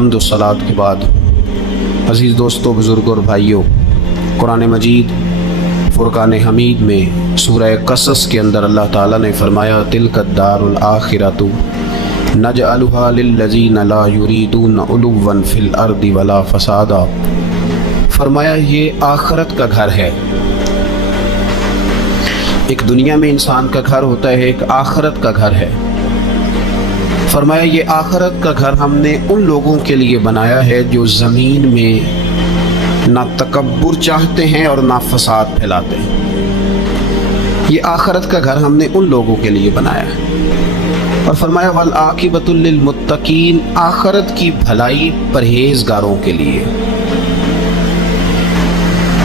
हम्द व सलात के बाद अज़ीज़ दोस्तों, बुज़ुर्गों और भाइयों, कुरान मजीद फ़ुरक़ान हमीद में सूरह क़सस के अंदर अल्लाह ताला ने फरमाया तिल्का दारुल आखिरतु नजअलुहा लिल्लज़ीना ला युरीदूना उलुव्वन फ़िल अर्दि वला फ़सादा। फरमाया ये आखिरत का घर है। एक दुनिया में इंसान का घर होता है, एक आखिरत का घर है। फरमाया ये आखिरत का घर हमने उन लोगों के लिए बनाया है जो ज़मीन में ना तकब्बुर चाहते हैं और ना फसाद फैलाते हैं। ये आखिरत का घर हमने उन लोगों के लिए बनाया है। और फरमाया वल आकिबतुल लिल मुत्तकीन, आखिरत की भलाई परहेजगारों के लिए।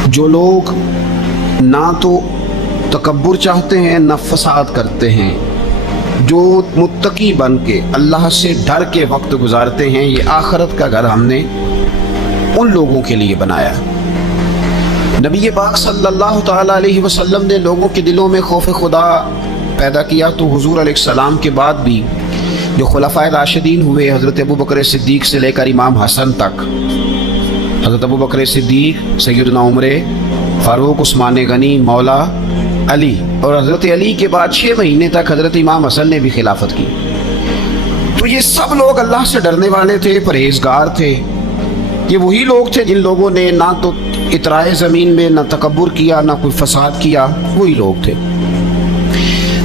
जो लोग ना तो तकब्बुर चाहते हैं ना फसाद करते हैं, जो मुत्तकी बन के अल्लाह से डर के वक्त गुजारते हैं, ये आखिरत का घर हमने उन लोगों के लिए बनाया। नबी पाक सल्लल्लाहु तआला अलैहि वसल्लम ने लोगों के दिलों में खौफ खुदा पैदा किया, तो हुजूर अलैहिस्सलाम के बाद भी जो खुलफाए राशिदीन हुए, हज़रत अबू बकर सिद्दीक़ से लेकर इमाम हसन तक, हज़रत अबू बकर सिद्दीक़, सैयदना उमर फ़ारूक, उस्मान गनी, मौला अली, और हज़रत अली के बाद 6 महीने तक हज़रत इमाम हसन ने भी खिलाफत की। तो ये सब लोग अल्लाह से डरने वाले थे, परहेजगार थे। ये वही लोग थे जिन लोगों ने ना तो इतराए ज़मीन में ना तकब्बुर किया, ना कोई फसाद किया, वही लोग थे।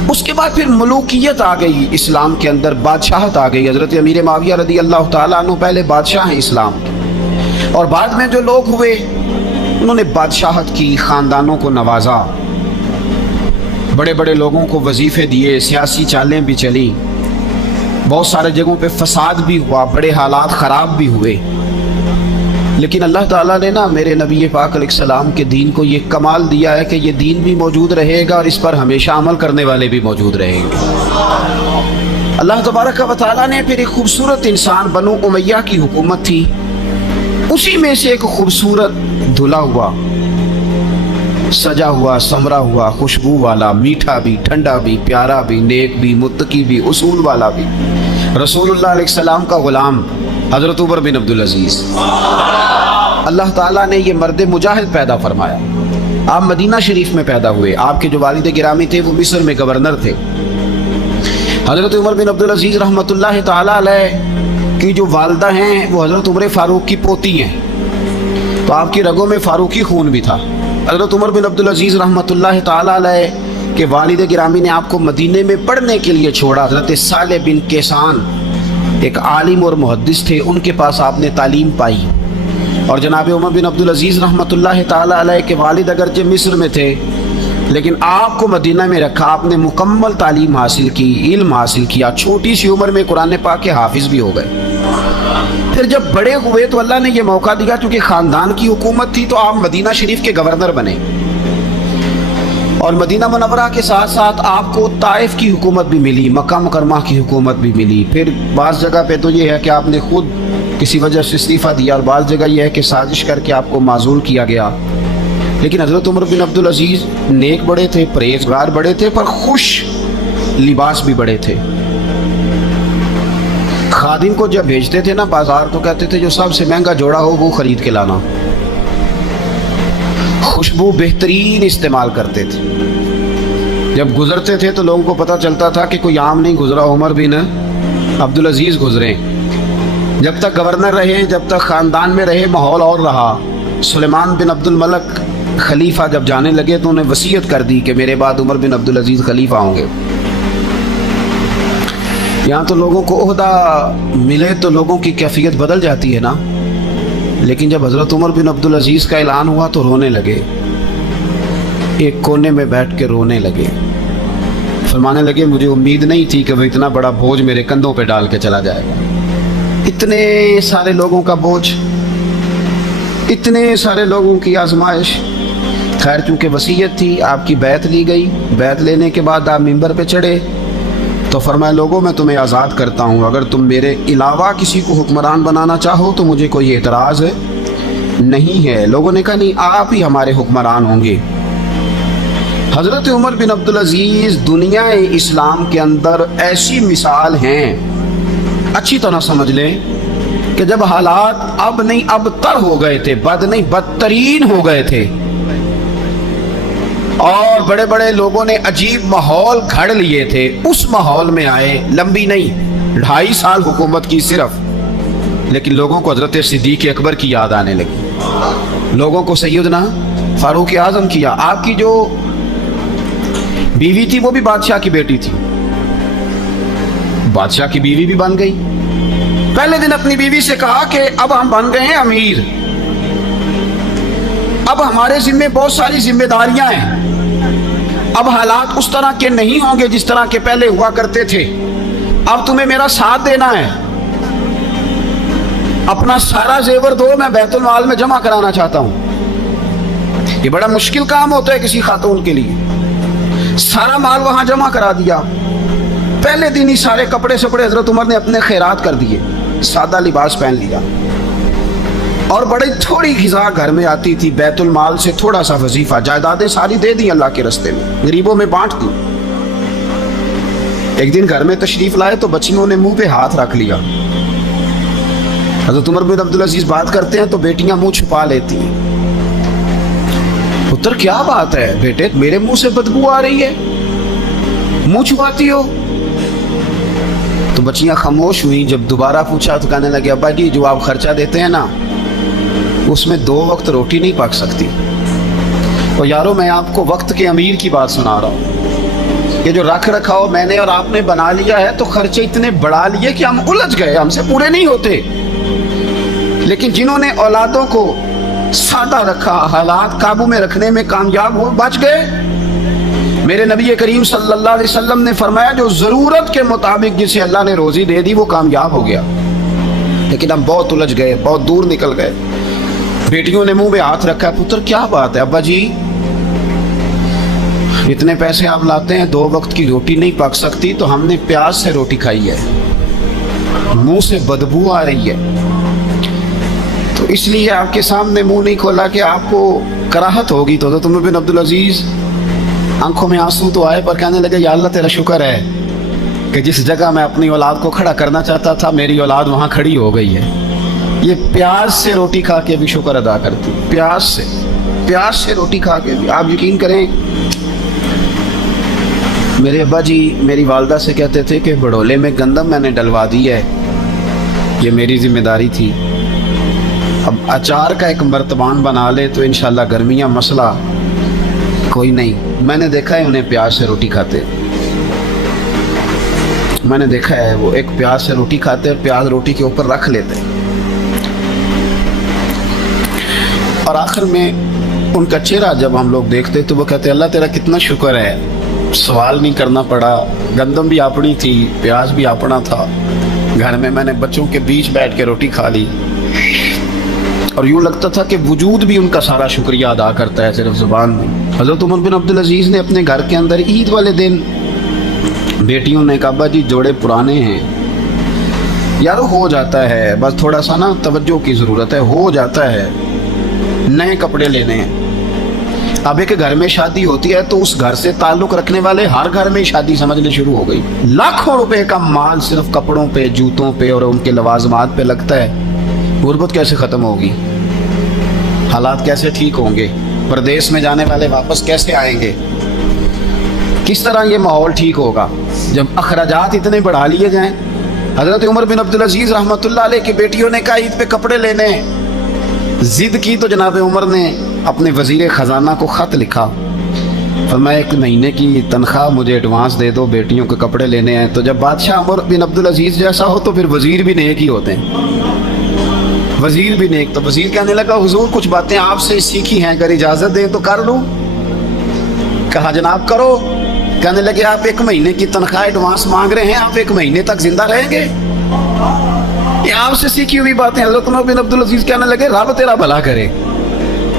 उसके बाद फिर मलूकियत आ गई इस्लाम के अंदर, बादशाहत आ गई। हज़रत अमीर माविया रदी अल्लाह ताला अन्हु पहले बादशाह हैं इस्लाम के, और बाद में जो लोग हुए उन्होंने बादशाहत की, ख़ानदानों को नवाजा, बड़े बड़े लोगों को वजीफ़े दिए, सियासी चालें भी चली, बहुत सारे जगहों पे फसाद भी हुआ, बड़े हालात ख़राब भी हुए। लेकिन अल्लाह ताला ने ना मेरे नबी पाक अलैहिस्सलाम के दीन को ये कमाल दिया है कि ये दीन भी मौजूद रहेगा और इस पर हमेशा अमल करने वाले भी मौजूद रहेंगे। अल्लाह तबारक व तआला ने फिर एक खूबसूरत इंसान, बनु उमैया की हुकूमत थी, उसी में से एक खूबसूरत धुला हुआ, सजा हुआ, समरा हुआ, खुशबू वाला, मीठा भी, ठंडा भी, प्यारा भी, नेक भी, मुत्तकी भी, उसूल वाला भी, रसूलुल्लाह अलैहिस्सलाम का गुलाम हज़रत उमर बिन अब्दुल अजीज़। अल्लाह ताला ने ये मर्द मुजाहिद पैदा फरमाया। आप मदीना शरीफ में पैदा हुए। आपके जो वालिद गिरामी थे वो मिस्र में गवर्नर थे। हज़रत उमर बिन अब्दुल अजीज़ रहमतुल्लाह ताला अलैह की जो वालदा हैं वो हज़रत उमर फ़ारूक की पोती हैं, तो आपकी रगों में फ़ारूकी खून भी था। हज़रत उमर बिन अब्दुल अजीज़ रहमतुल्लाह ताला अलैह के वालिद गिरामी ने आपको मदीने में पढ़ने के लिए छोड़ा। हज़रत सालेह बिन कैसान एक आलिम और मुहद्दिस थे, उनके पास आपने तालीम पाई। और जनाब उमर बिन अब्दुल अजीज़ रहमतुल्लाह ताला अलैह के वालिद अगरचे मिस्र में थे, लेकिन आपको मदीना में रखा, आपने मुकम्मल तालीम हासिल की, इल्म हासिल किया, छोटी सी उम्र में कुरान पाक के हाफिज़ भी हो गए। फिर जब बड़े हुए तो अल्लाह ने यह मौका दिया, क्योंकि ख़ानदान की हुकूमत थी, तो आप मदीना शरीफ के गवर्नर बने। और मदीना मुनव्वरा के साथ साथ आपको ताइफ की हुकूमत भी मिली, मक्का मुकरमा की हुकूमत भी मिली। फिर बाज़ जगह पे तो ये है कि आपने खुद किसी वजह से इस्तीफ़ा दिया, और बाज़ जगह यह है कि साजिश करके आपको माजूल किया गया। लेकिन हज़रत उमर बिन अब्दुल अजीज़ नेक बड़े थे, परहेजगार बड़े थे, पर खुश लिबास भी बड़े थे। खादिम को जब भेजते थे ना बाजार, तो कहते थे जो सबसे महंगा जोड़ा हो वो ख़रीद के लाना। खुशबू बेहतरीन इस्तेमाल करते थे। जब गुजरते थे तो लोगों को पता चलता था कि कोई आम नहीं गुजरा, उमर बिन अब्दुल अजीज़ गुजरे। जब तक गवर्नर रहे, जब तक ख़ानदान में रहे, माहौल और रहा। सुलेमान बिन अब्दुल मलक खलीफा जब जाने लगे तो उन्हें वसीयत कर दी कि मेरे बाद उमर बिन अब्दुल अजीज़ खलीफा होंगे। यहाँ तो लोगों को ओहदा मिले तो लोगों की कैफियत बदल जाती है ना, लेकिन जब हज़रत उमर बिन अब्दुल अजीज़ का ऐलान हुआ तो रोने लगे, एक कोने में बैठ के रोने लगे। फरमाने लगे मुझे उम्मीद नहीं थी कि वो इतना बड़ा बोझ मेरे कंधों पे डाल के चला जाएगा। इतने सारे लोगों का बोझ, इतने सारे लोगों की आजमाइश। खैर चूँकि वसीयत थी, आपकी बैत ली गई। बैत लेने के बाद आप मिंबर पे चढ़े तो फरमाया लोगों मैं तुम्हें आज़ाद करता हूँ, अगर तुम मेरे अलावा किसी को हुक्मरान बनाना चाहो तो मुझे कोई एतराज़ नहीं है। लोगों ने कहा नहीं, आप ही हमारे हुक्मरान होंगे। हज़रत उमर बिन अब्दुल अजीज़ दुनिया इस्लाम के अंदर ऐसी मिसाल हैं, अच्छी तरह समझ लें کہ جب حالات اب نہیں اب تر ہو گئے تھے، بد نہیں بدترین ہو گئے تھے، اور بڑے بڑے لوگوں نے عجیب ماحول گھڑ لیے تھے، اس ماحول میں آئے، لمبی نہیں 2.5 سال حکومت کی صرف، لیکن لوگوں کو حضرت صدیق اکبر کی یاد آنے لگی، لوگوں کو سیدنا فاروق اعظم کیا۔ آپ کی جو بیوی تھی وہ بھی بادشاہ کی بیٹی تھی، بادشاہ کی بیوی بھی بن گئی۔ پہلے دن اپنی بیوی سے کہا کہ اب ہم بن گئے ہیں امیر، اب ہمارے ذمہ بہت ساری ذمہ داریاں ہیں، اب حالات اس طرح کے نہیں ہوں گے جس طرح کے پہلے ہوا کرتے تھے، اب تمہیں میرا ساتھ دینا ہے، اپنا سارا زیور دو، میں بیت المال میں جمع کرانا چاہتا ہوں۔ یہ بڑا مشکل کام ہوتا ہے کسی خاتون کے لیے، سارا مال وہاں جمع کرا دیا۔ پہلے دن ہی سارے کپڑے سپڑے حضرت عمر نے اپنے خیرات کر دیے، سادہ لباس پہن لیا، اور بڑی تھوڑی غذا گھر میں آتی تھی، بیت المال سے تھوڑا سا وظیفہ، جائیدادیں ساری دے دی اللہ کے رستے میں، غریبوں میں بانٹ دی۔ ایک دن گھر میں تشریف لائے تو بچیوں نے منہ پہ ہاتھ رکھ لیا۔ حضرت عمر بن عبدالعزیز بات کرتے ہیں تو بیٹیاں منہ چھپا لیتی ہیں۔ پتر کیا بات ہے بیٹے، میرے منہ سے بدبو آ رہی ہے، منہ چھپاتی ہو؟ تو بچیاں خاموش ہوئیں۔ جب دوبارہ پوچھا تو کہنے لگے ابا جی جو آپ خرچہ دیتے ہیں نا اس میں 2 وقت روٹی نہیں پک سکتی۔ تو یارو میں آپ کو وقت کے امیر کی بات سنا رہا ہوں، یہ جو رکھ رکھاؤ میں نے اور آپ نے بنا لیا ہے تو خرچے اتنے بڑھا لیے کہ ہم الجھ گئے، ہم سے پورے نہیں ہوتے۔ لیکن جنہوں نے اولادوں کو سادہ رکھا، حالات قابو میں رکھنے میں کامیاب ہو، بچ گئے۔ میرے نبی کریم صلی اللہ علیہ وسلم نے فرمایا جو ضرورت کے مطابق جسے اللہ نے روزی دے دی وہ کامیاب ہو گیا، لیکن ہم بہت الجھ گئے، بہت دور نکل گئے۔ بیٹیوں نے منہ میں ہاتھ رکھا، پتر کیا بات ہے ابا جی، اتنے پیسے آپ لاتے ہیں 2 وقت کی روٹی نہیں پک سکتی، تو ہم نے پیاز سے روٹی کھائی ہے، منہ سے بدبو آ رہی ہے، تو اس لیے آپ کے سامنے منہ نہیں کھولا کہ آپ کو کراہت ہوگی۔ تو حضرت عمر بن عبدالعزیز آنکھوں میں آنسو تو آئے پر کہنے لگے یا اللہ تیرا شکر ہے کہ جس جگہ میں اپنی اولاد کو کھڑا کرنا چاہتا تھا میری اولاد وہاں کھڑی ہو گئی ہے۔ یہ پیاز سے روٹی کھا کے بھی شکر ادا کرتی، پیاز سے روٹی کھا کے بھی۔ آپ یقین کریں میرے ابا جی میری والدہ سے کہتے تھے کہ بڑولے میں گندم میں نے ڈلوا دی ہے، یہ میری ذمہ داری تھی، اب اچار کا ایک مرتبان بنا لے تو انشاءاللہ گرمیاں مسئلہ کوئی نہیں۔ میں نے دیکھا ہے انہیں پیاز سے روٹی کھاتے، میں نے دیکھا ہے وہ ایک پیاز سے روٹی کھاتے اور پیاز روٹی کے اوپر رکھ لیتے، اور آخر میں ان کا چہرہ جب ہم لوگ دیکھتے تو وہ کہتے اللہ تیرا کتنا شکر ہے، سوال نہیں کرنا پڑا، گندم بھی اپنی تھی، پیاز بھی اپنا تھا، گھر میں نے بچوں کے بیچ بیٹھ کے روٹی کھا لی، اور یوں لگتا تھا کہ وجود بھی ان کا سارا شکریہ ادا کرتا ہے صرف زبان میں۔ حضرت عمر بن عبدالعزیز نے اپنے گھر کے اندر عید والے دن بیٹیوں نے کہا ابا جی جوڑے پرانے ہیں، یارو ہو جاتا ہے، بس تھوڑا سا نا توجہ کی ضرورت ہے، ہو جاتا ہے، نئے کپڑے لینے ہیں۔ اب ایک گھر میں شادی ہوتی ہے تو اس گھر سے تعلق رکھنے والے ہر گھر میں شادی سمجھنے شروع ہو گئی، لاکھوں روپے کا مال صرف کپڑوں پہ، جوتوں پہ اور ان کے لوازمات پہ لگتا ہے۔ غربت کیسے ختم ہوگی، حالات کیسے ٹھیک ہوں گے، پردیس میں جانے والے واپس کیسے آئیں گے، کس طرح یہ ماحول ٹھیک ہوگا جب اخراجات اتنے بڑھا لیے جائیں۔ حضرت عمر بن عبدالعزیز رحمۃ اللہ علیہ کی بیٹیوں نے کہا عید پہ کپڑے لینے، ضد کی تو جناب عمر نے اپنے وزیر خزانہ کو خط لکھا، فرمایا 1 مہینے کی تنخواہ مجھے ایڈوانس دے دو، بیٹیوں کے کپڑے لینے ہیں۔ تو جب بادشاہ عمر بن عبدالعزیز جیسا ہو تو پھر وزیر بھی نیک ہی ہوتے ہیں، وزیر بھی نیک۔ تو وزیر کہنے لگا حضور کچھ باتیں آپ سے سیکھی ہیں، اگر اجازت دیں تو کر لوں؟ کہا جناب کرو۔ کہنے لگے آپ 1 مہینے کی تنخواہ ایڈوانس مانگ رہے ہیں، آپ 1 مہینے تک زندہ رہیں گے؟ یہ آپ سے سیکھی ہوئی باتیں۔ حضرت عمر بن عبدالعزیز کہنے لگے رب تیرا بھلا کرے،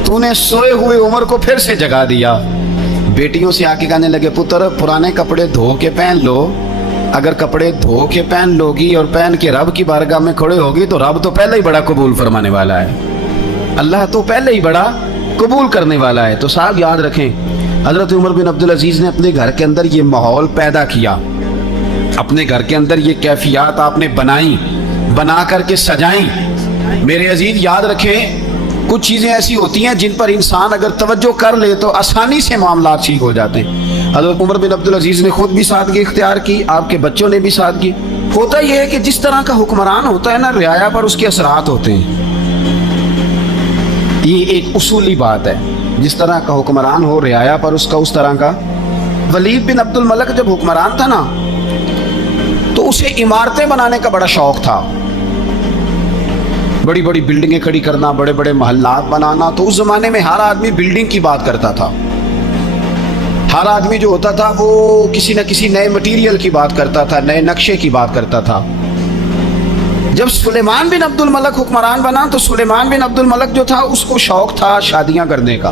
تو نے سوئے ہوئے عمر کو پھر سے جگا دیا۔ بیٹیوں سے آ کے کہنے لگے پتر پرانے کپڑے دھو کے پہن لو، اگر کپڑے دھو کے پہن لوگی اور پہن کے رب کی بارگاہ میں کھڑے ہوگی تو رب تو پہلے ہی بڑا قبول فرمانے والا ہے، اللہ تو پہلے ہی بڑا قبول کرنے والا ہے۔ تو صاحب یاد رکھیں حضرت عمر بن عبدالعزیز نے اپنے گھر کے اندر یہ ماحول پیدا کیا، اپنے گھر کے اندر یہ کیفیات آپ نے بنائی، बना करके सजाएं। मेरे अजीज याद रखें, कुछ चीज़ें ऐसी होती हैं जिन पर इंसान अगर तवज्जो कर ले तो आसानी से मामला ठीक हो जाते हैं। हज़रत उमर बिन अब्दुल अजीज़ ने खुद भी सादगी इख्तियार की, आपके बच्चों ने भी सादगी। होता यह है कि जिस तरह का हुक्मरान होता है ना, रियाया पर उसके असरात होते हैं। ये एक उसूली बात है, जिस तरह का हुक्मरान हो रियाया पर उसका उस तरह का। वलीद बिन अब्दुल मलक जब हुक्मरान था ना, तो उसे इमारतें बनाने का बड़ा शौक था, बड़ी बड़ी बिल्डिंगें खड़ी करना, बड़े बड़े महल्लात बनाना। तो उस जमाने में हर आदमी बिल्डिंग की बात करता था, हर आदमी जो होता था वो किसी न किसी नए मटेरियल की बात करता था, नए नक्शे की बात करता था। जब सुलेमान बिन अब्दुल मलक हुक्मरान बना तो सुलेमान बिन अब्दुल मलक जो था उसको शौक था शादियां करने का।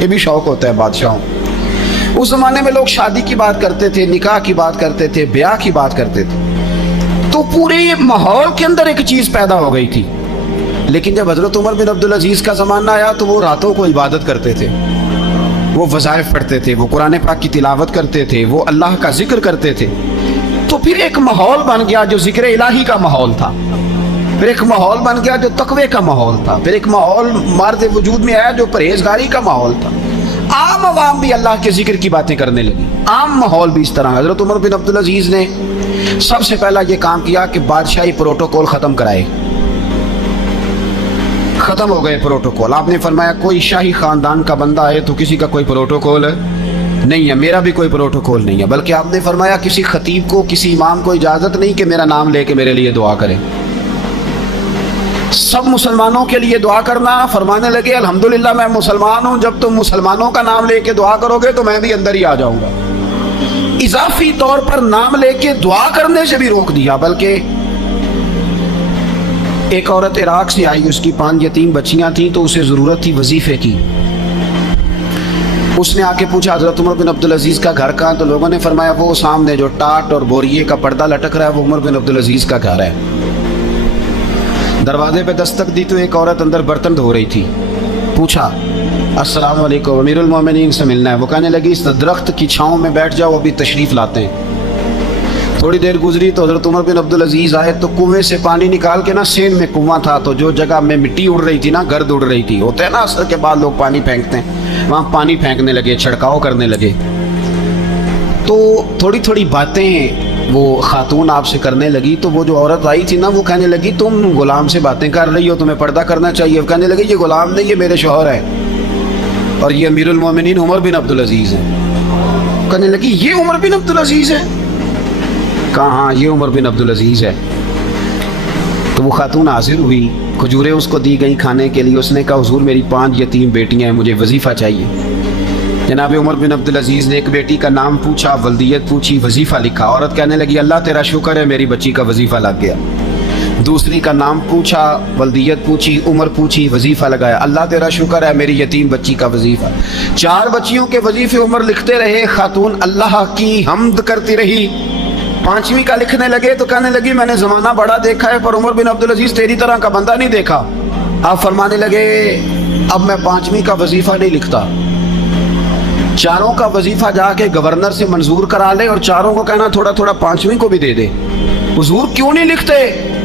ये भी शौक होता है बादशाहों। उस जमाने में लोग शादी की बात करते थे, निकाह की बात करते थे, ब्याह की बात करते थे। तो पूरे माहौल के अंदर एक चीज पैदा हो गई थी। लेकिन जब हजरत उमर बिन अब्दुल अजीज का जमाना आया तो वो रातों को इबादत करते थे, वो वज़ाइफ पढ़ते थे, वो कुरान पाक की तिलावत करते थे, वो अल्लाह का जिक्र करते थे। तो फिर एक माहौल बन गया जो जिक्र इलाही का माहौल था, फिर एक माहौल बन गया जो तकवे का माहौल था, फिर एक माहौल मर्द वजूद में आया जो परहेजगारी का माहौल था। आम आवाम भी अल्लाह के जिक्र की बातें करने लगी, आम माहौल भी इस तरह। हजरत उमर बिन अब्दुल अजीज ने सबसे पहला ये काम किया कि बादशाही प्रोटोकॉल खत्म कराए। खत्म हो गए प्रोटोकॉल। आपने फरमाया कोई शाही खानदान का बंदा है तो किसी का कोई प्रोटोकॉल नहीं है, मेरा भी कोई प्रोटोकॉल नहीं है। बल्कि आपने फरमाया किसी खतीब को, किसी इमाम को इजाजत नहीं कि मेरा नाम लेके मेरे लिए दुआ करे। सब मुसलमानों के लिए दुआ करना। फरमाने लगे अल्हम्दुलिल्लाह मैं मुसलमान हूं, जब तुम मुसलमानों का नाम लेके दुआ करोगे तो मैं भी अंदर ही आ जाऊंगा। इजाफी तौर पर नाम लेके दुआ करने से भी रोक दिया। बल्कि एक औरत इराक से आई, उसकी 5 यतीम बच्चियां थी, तो उसे जरूरत थी वजीफे की। उसने आके पूछा हजरत उमर बिन अब्दुल अजीज का घर कहाँ? तो लोगों ने फरमाया वो सामने जो टाट और बोरिए का पर्दा लटक रहा है वो उमर बिन अब्दुल अजीज का घर है। दरवाजे पे दस्तक दी तो एक औरत अंदर बर्तन धो रही थी। पूछा अस्सलाम वालेकुम, अमीरुल मोमिनीन से मिलना है। वो कहने लगी इस दरख्त की छांव में बैठ जाओ, अभी तशरीफ लाते हैं। थोड़ी देर गुजरी तो हजरत उमर बिन अब्दुल अजीज आए तो कुएं से पानी निकाल के ना, सेन में कुआं था तो जो जगह में मिट्टी उड़ रही थी ना, गर्द उड़ रही थी, होते हैं ना असर के बाद लोग पानी फेंकते हैं, वहाँ पानी फेंकने लगे, छिड़काव करने लगे। तो थोड़ी थोड़ी बातें वो खातून आपसे करने लगी। तो वो जो औरत आई थी ना, वो कहने लगी तुम गुलाम से बातें कर रही हो, तुम्हें पर्दा करना चाहिए। कहने लगी ये गुलाम नहीं, ये मेरे शौहर है और ये अमीरुल मोमिनीन उमर बिन अब्दुल अजीज है। कहने लगी ये उमर बिन अब्दुल अजीज है? कहा हाँ ये उमर बिन अब्दुल अजीज है। तो वो खातून हाजिर हुई, खजूरें उसको दी गई खाने के लिए। उसने कहा हुजूर मेरी 5 यतीम बेटियां हैं, मुझे वजीफा चाहिए। जनाब उमर बिन अब्दुल अजीज ने एक बेटी का नाम पूछा, वल्दियत पूछी, वजीफा लिखा। औरत कहने लगी अल्लाह तेरा शुक्र है मेरी बच्ची का वजीफा लग गया। दूसरी का नाम पूछा, वल्दियत पूछी, उम्र पूछी, वजीफा लगाया। अल्लाह तेरा शुक्र है मेरी यतीम बच्ची का वजीफा। 4 बच्चियों के वजीफे उमर लिखते रहे, खातून अल्लाह की हम्द करती रही। 5वीं का लिखने लगे तो कहने लगी मैंने जमाना बड़ा देखा है पर उमर बिन अब्दुल अजीज तेरी तरह का बंदा नहीं देखा। आप फरमाने लगे अब मैं 5वीं का वजीफा नहीं लिखता, चारों का वजीफा जाके गवर्नर से मंजूर करा ले और चारों को कहना थोड़ा थोड़ा 5वीं को भी दे दे। हुजूर क्यों नहीं लिखते?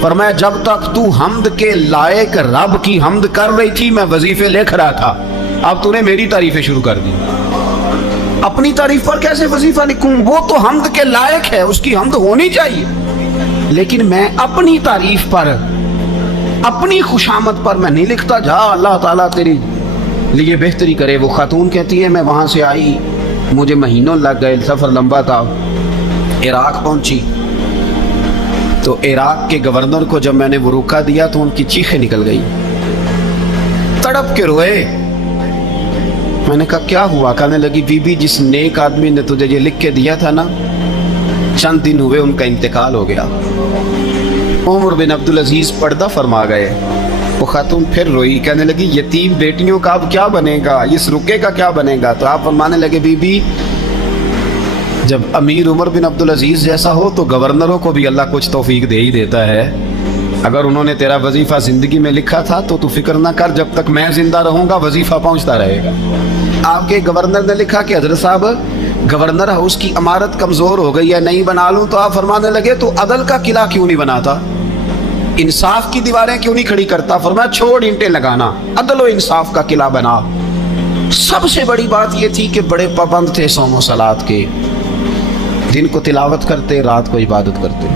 फरमाया जब तक तू हम्द के लायक रब की हम्द कर रही थी मैं वजीफे लिख रहा था, अब तूने मेरी तारीफें शुरू कर दी। अपनी तारीफ पर कैसे वजीफा लिखूं? वो तो हम्द के लायक है, उसकी हम्द होनी चाहिए, लेकिन मैं अपनी तारीफ पर, अपनी खुशामद पर मैं नहीं लिखता। जा अल्लाह ताला तेरी लिए बेहतरी करे। वो खातून कहती है मैं वहाँ से आई, मुझे महीनों लग गए, सफ़र लंबा था। इराक पहुँची तो इराक के गवर्नर को जब मैंने वो रुका दिया तो उनकी चीखें निकल गई, तड़प के रोए। मैंने कहा क्या हुआ? कहने लगी बीबी जिस नेक आदमी ने तुझे ये लिख के दिया था ना, चंद दिन हुए उनका इंतकाल हो गया। उमर बिन अब्दुल अजीज पर्दा फरमा गए। वो खातून फिर रोई, कहने लगी यतीम बेटियों का अब क्या बनेगा, इस रुके का क्या बनेगा? तो आप फरमाने लगे बीबी जब अमीर उमर बिन अब्दुल अजीज जैसा हो तो गवर्नरों को भी अल्लाह कुछ तौफीक दे ही देता है। अगर उन्होंने तेरा वजीफा जिंदगी में लिखा था तो तू फिक्र ना कर, जब तक मैं जिंदा रहूंगा वजीफा पहुंचता रहेगा। आपके गवर्नर ने लिखा कि हजरत साहब गवर्नर हाउस की इमारत कमजोर हो गई है, नहीं बना लूं। तो आप फरमाने लगे तो अदल का किला क्यों नहीं बनाता? इंसाफ की दीवारें क्यों नहीं खड़ी करता? फरमाया छोड़ ईंटें लगाना, अदल व इंसाफ का किला बना। सबसे बड़ी बात यह थी कि बड़े पाबंद थे सौम व सलात के, दिन को तिलावत करते, रात को इबादत करते,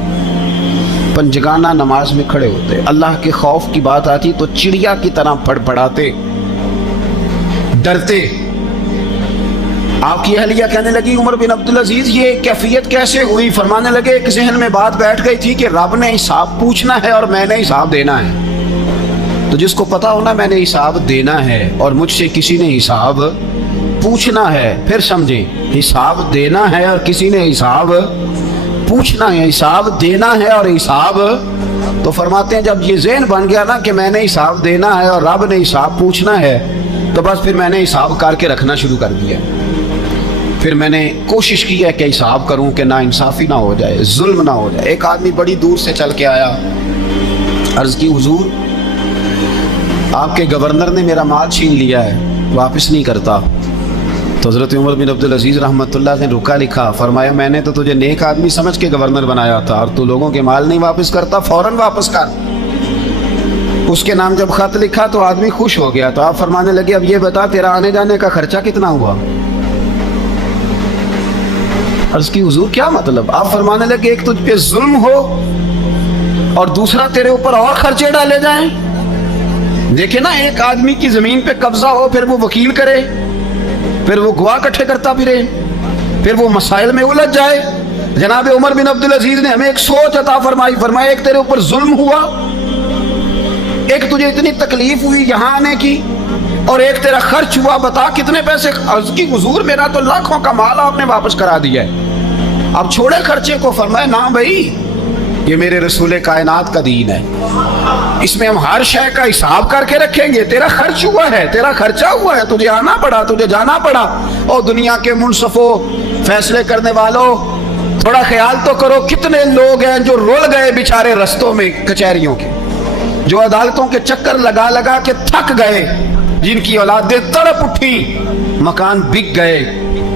पंजगाना नमाज में खड़े होते, अल्लाह के खौफ की बात आती तो चिड़िया की तरह फड़फड़ाते, डरते। आपकी अहलिया कहने लगी उमर बिन अब्दुल अजीज ये कैफियत कैसे हुई? फरमाने लगे एक ज़हन में बात बैठ गई थी कि रब ने हिसाब पूछना है और मैंने हिसाब देना है। तो जिसको पता हो ना मैंने हिसाब देना है और मुझसे किसी ने हिसाब पूछना है, फिर समझे, हिसाब देना है और किसी ने हिसाब पूछना है, हिसाब देना है और हिसाब। तो फरमाते हैं जब ये ज़हन बन गया ना कि मैंने हिसाब देना है और रब ने हिसाब पूछना है, तो बस फिर मैंने हिसाब करके रखना शुरू कर दिया। फिर मैंने कोशिश की है कि हिसाब करूं कि ना इंसाफी ना हो जाए, जुल्म ना हो जाए। एक आदमी बड़ी दूर से चल के आया, अर्ज की हुजूर आपके गवर्नर ने मेरा माल छीन लिया है, वापस नहीं करता। तो हज़रत उमर बिन अब्दुल अजीज़ रहमतुल्लाह ने रुका लिखा, फरमाया मैंने तो तुझे नेक आदमी समझ के गवर्नर बनाया था और तू लोगों के माल नहीं वापस करता, फौरन वापस कर। उसके नाम जब खत लिखा तो आदमी खुश हो गया। तो आप फरमाने लगे अब ये बता तेरा आने जाने का खर्चा कितना हुआ? अर्ज की हुजूर क्या मतलब? आप फरमाने लगे एक तुझ पे जुल्म हो और दूसरा तेरे ऊपर और खर्चे डाले जाएं। देखे ना, एक आदमी की जमीन पे कब्जा हो, फिर वो वकील करे, फिर वो गवाह इकट्ठे करता फिरे, फिर वो मसाइल में उलझ जाए। जनाब उमर बिन अब्दुल अजीज ने हमें एक सोच अता फरमाई, फरमाया एक तेरे ऊपर जुल्म हुआ, एक तुझे इतनी तकलीफ हुई यहाँ आने की, और एक तेरा खर्च हुआ, बता कितने पैसे? अर्ज की हुजूर मेरा तो लाखों का माल आपने वापस करा दिया है, अब छोड़े खर्चे को। फरमाया ना भाई, ये मेरे रसूल कायनात का दीन है, इसमें हम हर शय का हिसाब करके रखेंगे। तेरा खर्च हुआ है, तेरा खर्चा हुआ है, तुझे आना पड़ा, तुझे जाना पड़ा। और दुनिया के मुनसफो फैसले करने वालों, थोड़ा ख्याल तो करो कितने लोग हैं जो रुल गए बेचारे रस्तों में कचहरियों के, जो अदालतों के चक्कर लगा लगा के थक गए, जिनकी औलादें तड़प उठी, मकान बिक गए,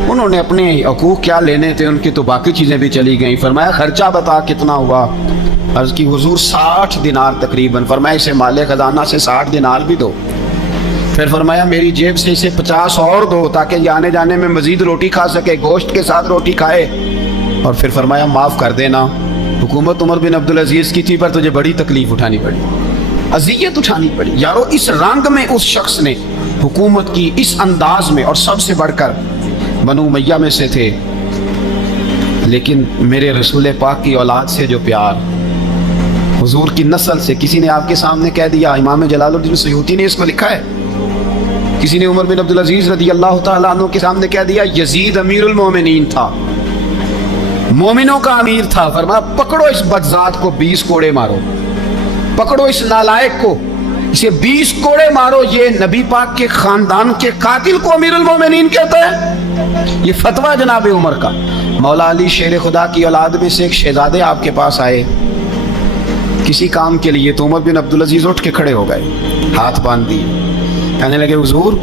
उन्होंने अपने हकूक क्या लेने थे, उनकी तो बाकी चीजें भी चली गई। फरमाया खर्चा बता कितना हुआ? अर्ज की हुजूर 60 दिनार तकरीबन। फरमाया इसे माले खजाना से 60 दिनार भी दो। फिर फरमाया मेरी जेब से इसे 50 और दो ताकि ये आने जाने में मजीद रोटी खा सके, गोश्त के साथ रोटी खाए। और फिर फरमाया माफ कर देना, हुकूमत उमर बिन अब्दुल अजीज की थी पर तुझे बड़ी तकलीफ उठानी पड़ी, अजियत उठानी पड़ी। यारो इस रंग में उस शख्स ने हुकूमत की, इस अंदाज में, और सबसे बढ़कर बनु उमैया में से थे, लेकिन मेरे रसूल पाक की औलाद से जो प्यार, हुजूर की नस्ल से। किसी ने आपके सामने कह दिया, इमाम जलालुद्दीन सयूती ने इसको लिखा है, किसी ने उमर बिन अब्दुल अजीज रदी अल्लाह तआला अन्हु के सामने कह दिया यजीद अमीरुल मोमिनीन था, मोमिनों का अमीर था। फरमाया पकड़ो इस बदजात को 20 कोड़े मारो, पकड़ो इस नालायक को, इसे 20 कोड़े मारो। ये नबी पाक के खानदान के कातिल को अमीरुल मोमिनीन कहता है। ये फतवा जनाब उमर का। मौला अली शेर खुदा की औलाद में से एक शहजादे आपके पास आए किसी काम के लिए, तो उमर बिन अब्दुल अजीज उठ के खड़े हो गए, हाथ बांध दिए, कहने लगे हुजूर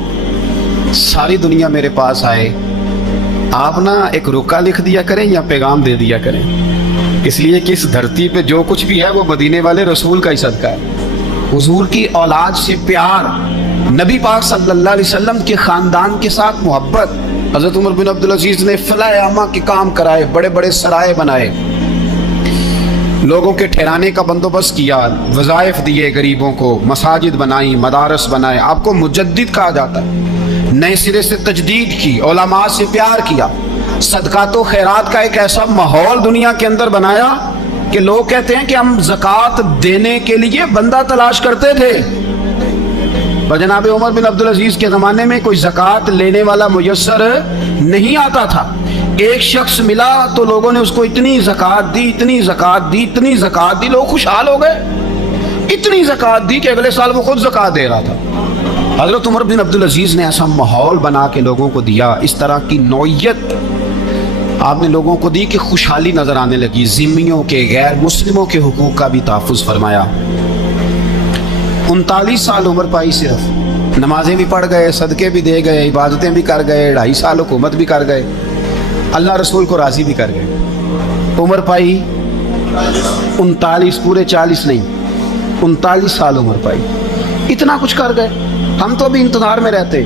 सारी दुनिया मेरे पास आए, आप ना एक रुका लिख दिया करें या पैगाम दे दिया करें, इसलिए कि इस धरती पे जो कुछ भी है वो मदीने वाले रसूल का ही सदका है। हुजूर की औलाद से प्यार, नबी पाक सल्लल्लाहु अलैहि वसल्लम के खानदान के साथ मोहब्बत। हजरत उमर बिन अब्दुल अजीज ने फलाए आमा के काम कराए, बड़े बड़े सराय बनाए, लोगों के ठहराने का बंदोबस्त किया, वज़ाइफ दिए गरीबों को, मसाजिद बनाई, मदारस बनाए। आपको मुजद्दिद कहा जाता है। नए सिरे से तजदीद की, उलमा से प्यार किया, सदकात व खैरात का एक ऐसा माहौल दुनिया के अंदर बनाया कि लोग कहते हैं कि हम ज़कात देने के लिए बंदा तलाश करते थे, पर जनाब उमर बिन अब्दुल अजीज के ज़माने में कोई ज़कात लेने वाला मुयस्सर नहीं आता था। एक शख्स मिला तो लोगों ने उसको इतनी ज़कात दी, इतनी ज़कात दी, इतनी ज़कात दी, लोग खुशहाल हो गए। इतनी ज़कात दी कि अगले साल वो खुद ज़कात दे रहा था। हज़रत उमर बिन अब्दुल अजीज ने ऐसा माहौल बना के लोगों को दिया, इस तरह की नौइयत आपने लोगों को दी कि खुशहाली नजर आने लगी। जिम्मियों के, गैर मुस्लिमों के हुकूक का भी तहफ़्फ़ुज़ फरमाया। 39 साल उम्र पाई, सिर्फ नमाजें भी पढ़ गए, सदके भी दे गए, इबादतें भी कर गए, 2.5 साल हुकूमत भी कर गए, अल्लाह रसूल को राज़ी भी कर गए। उम्र पाई 39, पूरे 40 नहीं, 39 साल उम्र पाई, इतना कुछ कर गए। हम तो अभी इंतजार में रहते,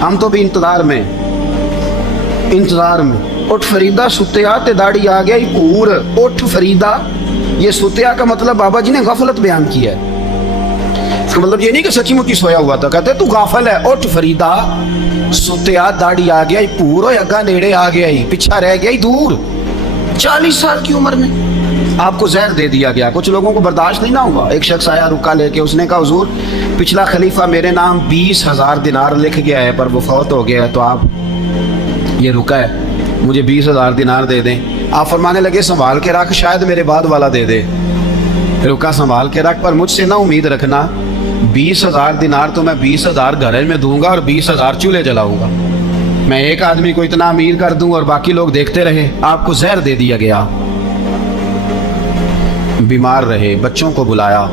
हम तो भी इंतजार में। उठ फरीदा सुतिया ते दाढ़ी आ गया भूर। उठ फरीदा, ये सुतिया का मतलब बाबा जी ने गफलत बयान किया है। इसका मतलब ये नहीं कि सच्ची मुच्ची सोया हुआ था, कहते तू गाफल है। उठ फरीदा सुतिया दाढ़ी आ गया भूर, अग्गा नेड़े आ गया ही, पिछा रह गया ही दूर। 40 साल की उम्र में आपको जहर दे दिया गया। कुछ लोगों को बर्दाश्त नहीं ना हुआ। एक शख्स आया रुका लेके, उसने कहा हुजूर पिछला खलीफा मेरे नाम 20,000 दिनार लिख गया है, पर वो फौत हो गया है, तो आप ये रुका है, मुझे 20,000 दिनार दे दें। आप फरमाने लगे संभाल के रख, शायद मेरे बाद वाला दे दे। रुका संभाल के रख, पर मुझसे ना उम्मीद रखना 20,000 दिनार तो मैं 20,000 घर में दूंगा और 20,000 चूल्हे जलाऊंगा। मैं एक आदमी को इतना अमीर कर दूं और बाकी लोग देखते रहे। आपको जहर दे दिया गया, बीमार रहे, बच्चों को बुलाया,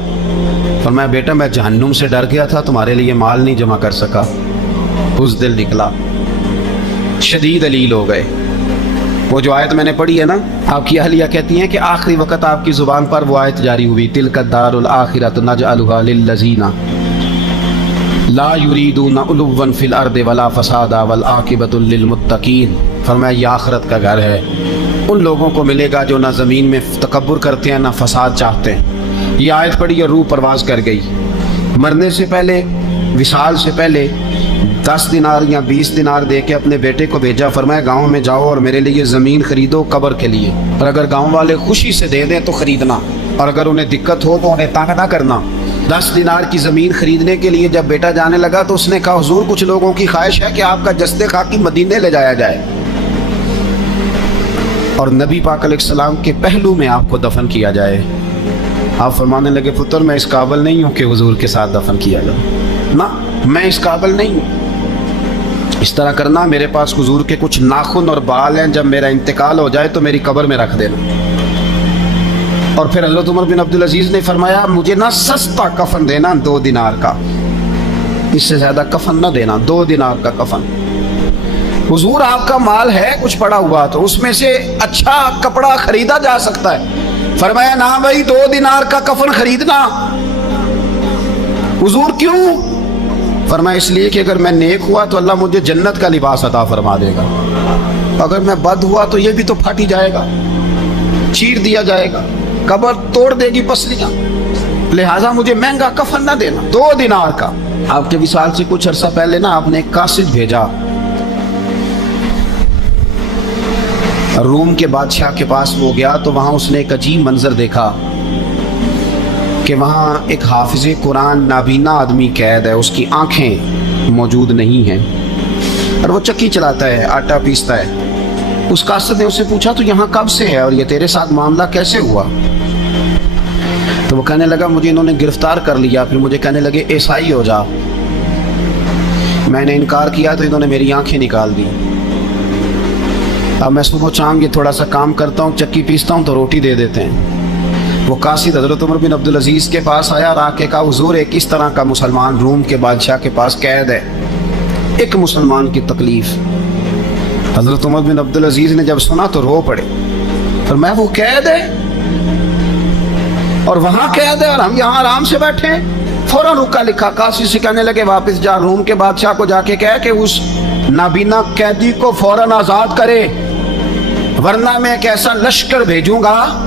फरमाया बेटा मैं जहन्नुम से डर गया था, तुम्हारे लिए माल नहीं जमा कर सका। उस दिल निकला, शदीद अलील हो गए। वो जो आयत मैंने पढ़ी है ना, आपकी अहलिया कहती हैं कि आखिरी वक्त आपकी जुबान पर वो आयत जारी हुई, तिलका दारुल आखिरत नजअलुहा लिल्लज़ीना ला युरीदूना उलुव्वन फिल अर्दि वला फसादा वल आकिबतुल लिलमुत्तकीन। फरमाया ये आखिरत का घर है, उन लोगों को मिलेगा जो ना ज़मीन में तकब्बुर करते हैं ना फसाद चाहते हैं। ये आयत पढ़ी और रूह परवाज कर गई। मरने से पहले, विसाल से पहले 10 दिनार या 20 दिनार दे के अपने बेटे को भेजा। फरमाया गांव में जाओ और मेरे लिए ज़मीन खरीदो कब्र के लिए, और अगर गांव वाले खुशी से दे दें तो खरीदना, और अगर उन्हें दिक्कत हो तो उन्हें तंग ना करना। 10 दिनार की ज़मीन खरीदने के लिए जब बेटा जाने लगा तो उसने कहा हुजूर कुछ लोगों की ख्वाहिश है कि आपका जस्ते खाकी मदीने ले जाया जाए और नबी पाक अलैहिस्सलाम के पहलू में आपको दफन किया जाए। आप फरमाने लगे पुत्र मैं इस काबिल नहीं हूँ कि हुजूर के साथ दफन किया जाए, ना मैं इस काबिल नहीं हूँ। इस तरह करना, मेरे पास हुजूर के कुछ नाखून और बाल हैं, जब मेरा इंतकाल हो जाए तो मेरी कब्र में रख देना। और फिर हज़रत उमर बिन अब्दुल अजीज़ ने फरमाया मुझे ना सस्ता कफन देना 2 दिनार का, इससे ज़्यादा कफन ना देना, 2 दिनार का कफन। हुजूर आपका माल है कुछ पड़ा हुआ तो उसमें से अच्छा कपड़ा खरीदा जा सकता है। फरमाया ना भाई 2 दिनार का कफन खरीदना। हुजूर क्यों? फरमाया इसलिए कि अगर मैं नेक हुआ तो अल्लाह मुझे जन्नत का लिबास अता फरमा देगा, अगर मैं बद हुआ तो ये भी तो फट ही जाएगा, चीर दिया जाएगा, कब्र तोड़ देगी पसलियां, लिहाजा मुझे महंगा कफन ना देना। 2 दिनार का। आपके विसाल से कुछ अरसा पहले ना आपने एक कासिद भेजा, रूम के बादशाह के पास वो गया तो वहाँ उसने एक अजीब मंजर देखा कि वहाँ एक हाफिज़े कुरान नाबीना आदमी कैद है, उसकी आंखें मौजूद नहीं हैं और वो चक्की चलाता है, आटा पीसता है। उस कासिद ने उससे पूछा तो यहाँ कब से है और ये तेरे साथ मामला कैसे हुआ? तो वो कहने लगा मुझे इन्होंने गिरफ्तार कर लिया, फिर मुझे कहने लगे ईसाई हो जा। मैंने इनकार किया तो इन्होंने मेरी आंखें निकाल दी। अब मैं सुबह शाम ये थोड़ा सा काम करता हूँ, चक्की पीसता हूँ तो रोटी दे देते हैं। वो कासिद हज़रत उमर बिन अब्दुल अजीज़ के पास आया और आके कहा हुजूर एक इस तरह का मुसलमान रूम के बादशाह के पास कैद है, एक मुसलमान की तकलीफ़। हज़रत उमर बिन अब्दुल अजीज़ ने जब सुना तो रो पड़े, पर मैं वो कैद है और वहाँ कैद है और हम यहाँ आराम से बैठे हैं। फौरन रुका लिखा, कासिद से कहने लगे वापस जा, रूम के बादशाह को जाके कह कि उस नाबीना कैदी को फौरन आज़ाद करे, वरना मैं एक ऐसा लश्कर भेजूंगा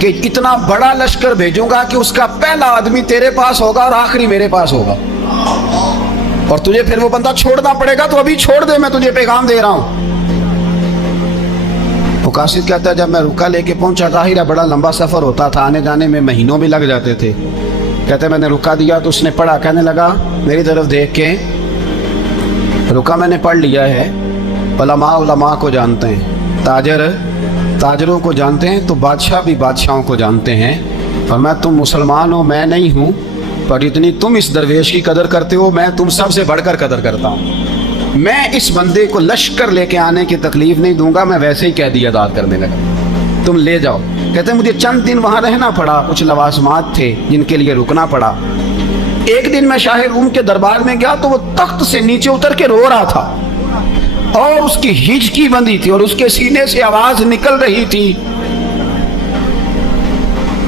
कि इतना बड़ा लश्कर भेजूंगा कि उसका पहला आदमी तेरे पास होगा और आखिरी मेरे पास होगा, और तुझे फिर वो बंदा छोड़ना पड़ेगा, तो अभी छोड़ दे, मैं तुझे पैगाम दे रहा हूं। वो कासिद कहता है जब मैं रुका लेके पहुंचा, जाहिर है बड़ा लंबा सफर होता था, आने जाने में महीनों भी लग जाते थे। कहते मैंने रुका दिया तो उसने पढ़ा, कहने लगा मेरी तरफ देख के, रुका मैंने पढ़ लिया है, उलमा को जानते हैं, ताजर ताजरों को जानते हैं, तो बादशाह भी बादशाहों को जानते हैं। और मैं तुम मुसलमान हो मैं नहीं हूँ, पर इतनी तुम इस दरवेश की कदर करते हो, मैं तुम सबसे बढ़कर कदर करता हूँ। मैं इस बंदे को लश्कर लेके आने की तकलीफ नहीं दूंगा, मैं वैसे ही कैदी आज़ाद करने लगा, तुम ले जाओ। कहते मुझे चंद दिन वहाँ रहना पड़ा, कुछ लवाजमात थे जिनके लिए रुकना पड़ा। एक दिन मैं शाह रूम के दरबार में गया तो वो तख्त से नीचे उतर के रो रहा था और उसकी हिचकी बंधी थी और उसके सीने से आवाज निकल रही थी,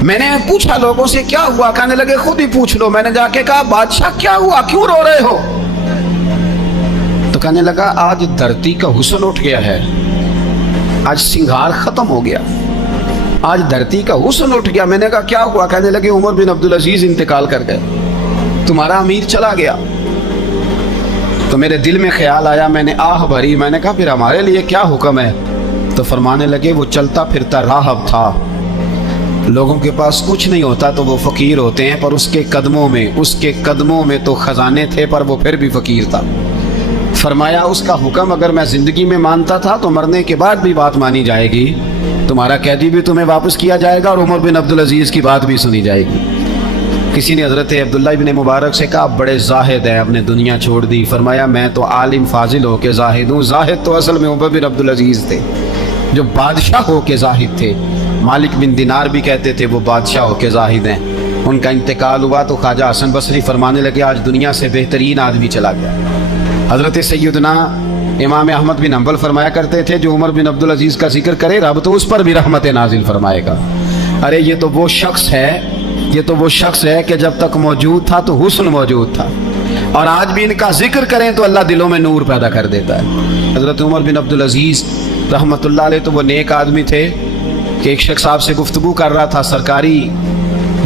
میں نے پوچھا لوگوں سے کیا ہوا، کہنے لگے خود ہی پوچھ لو۔ میں نے جا کے کہا بادشاہ کیا ہوا، کیوں رو رہے ہو؟ تو کہنے لگا آج دھرتی کا حسن اٹھ گیا ہے، آج سنگھار ختم ہو گیا، آج دھرتی کا حسن اٹھ گیا۔ میں نے کہا کیا ہوا؟ کہنے لگے عمر بن عبدالعزیز انتقال کر گئے، تمہارا امیر چلا گیا۔ تو میرے دل میں خیال آیا، میں نے آہ بھری، میں نے کہا پھر ہمارے لیے کیا حکم ہے؟ تو فرمانے لگے وہ چلتا پھرتا راہب تھا، لوگوں کے پاس کچھ نہیں ہوتا تو وہ فقیر ہوتے ہیں، پر اس کے قدموں میں تو خزانے تھے، پر وہ پھر بھی فقیر تھا۔ فرمایا اس کا حکم اگر میں زندگی میں مانتا تھا تو مرنے کے بعد بھی بات مانی جائے گی، تمہارا قیدی بھی تمہیں واپس کیا جائے گا اور عمر بن عبدالعزیز کی بات بھی سنی جائے گی۔ کسی نے حضرت عبداللہ ابن مبارک سے کہا بڑے زاہد ہیں، اپنے دنیا چھوڑ دی۔ فرمایا میں تو عالم فاضل ہو کے زاہد ہوں، زاہد تو اصل میں عمر بن عبدالعزیز تھے جو بادشاہ ہو کے زاہد تھے۔ مالک بن دینار بھی کہتے تھے وہ بادشاہ ہو کے زاہد ہیں۔ ان کا انتقال ہوا تو خواجہ حسن بصری فرمانے لگے آج دنیا سے بہترین آدمی چلا گیا۔ حضرت سیدنا امام احمد بن حنبل فرمایا کرتے تھے جو عمر بن عبدالعزیز کا ذکر کرے رب تو اس پر بھی رحمت نازل فرمائے گا۔ ارے یہ تو وہ شخص ہے کہ جب تک موجود تھا تو حسن موجود تھا، اور آج بھی ان کا ذکر کریں تو اللہ دلوں میں نور پیدا کر دیتا ہے۔ حضرت عمر بن عبدالعزیز رحمت اللہ علیہ تو وہ نیک آدمی تھے کہ ایک شخص آپ سے گفتگو کر رہا تھا، سرکاری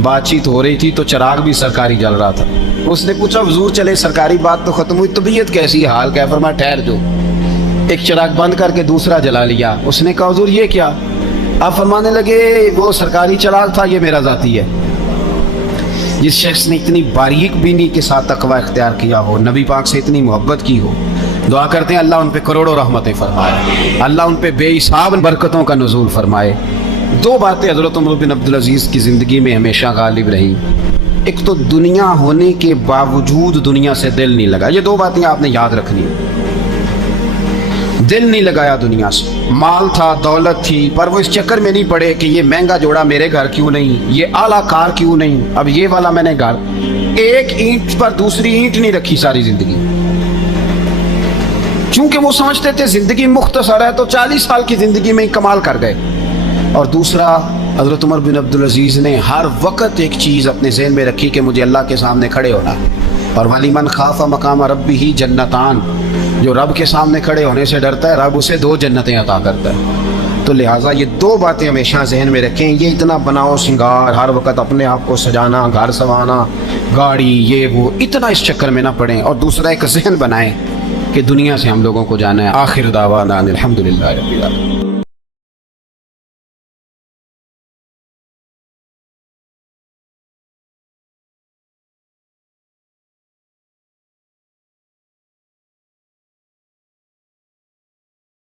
بات چیت ہو رہی تھی تو چراغ بھی سرکاری جل رہا تھا۔ اس نے پوچھا حضور چلے سرکاری بات تو ختم ہوئی، طبیعت کیسی، حال کیا؟ فرمایا ٹھہر جو، ایک چراغ بند کر کے دوسرا جلا لیا۔ اس نے کہا حضور یہ کیا؟ آپ فرمانے لگے وہ سرکاری چراغ تھا، یہ میرا ذاتی ہے۔ جس شخص نے اتنی باریک بینی کے ساتھ تقوی اختیار کیا ہو، نبی پاک سے اتنی محبت کی ہو، دعا کرتے ہیں اللہ ان پہ کروڑوں رحمتیں فرمائے، اللہ ان پہ بے حساب برکتوں کا نزول فرمائے۔ دو باتیں حضرت عمر بن عبدالعزیز کی زندگی میں ہمیشہ غالب رہی، ایک تو دنیا ہونے کے باوجود دنیا سے دل نہیں لگا، یہ دو باتیں آپ نے یاد رکھنی ہیں۔ دل نہیں لگایا دنیا سے، مال تھا، دولت تھی، پر وہ اس چکر میں نہیں پڑے کہ یہ مہنگا جوڑا میرے گھر کیوں نہیں، یہ اعلیٰ کار کیوں نہیں، اب یہ والا میں نے گھر، ایک اینٹ پر دوسری اینٹ نہیں رکھی ساری زندگی، چونکہ وہ سمجھتے تھے زندگی مختصر ہے تو 40 سال کی زندگی میں ہی کمال کر گئے۔ اور دوسرا حضرت عمر بن عبدالعزیز نے ہر وقت ایک چیز اپنے ذہن میں رکھی کہ مجھے اللہ کے سامنے کھڑے ہونا، اور وَلِمَنْ خَافَ مَقَامَ رَبِّهِ جَنَّتَانِ، جو رب کے سامنے کھڑے ہونے سے ڈرتا ہے رب اسے 2 جنتیں عطا کرتا ہے۔ تو لہٰذا یہ 2 باتیں ہمیشہ ذہن میں رکھیں، یہ اتنا بناؤ سنگار، ہر وقت اپنے آپ کو سجانا، گھر سنوانا، گاڑی، یہ وہ، اتنا اس چکر میں نہ پڑیں، اور دوسرا ایک ذہن بنائیں کہ دنیا سے ہم لوگوں کو جانا ہے۔ آخر دعوانا الحمدللہ رب العالمین۔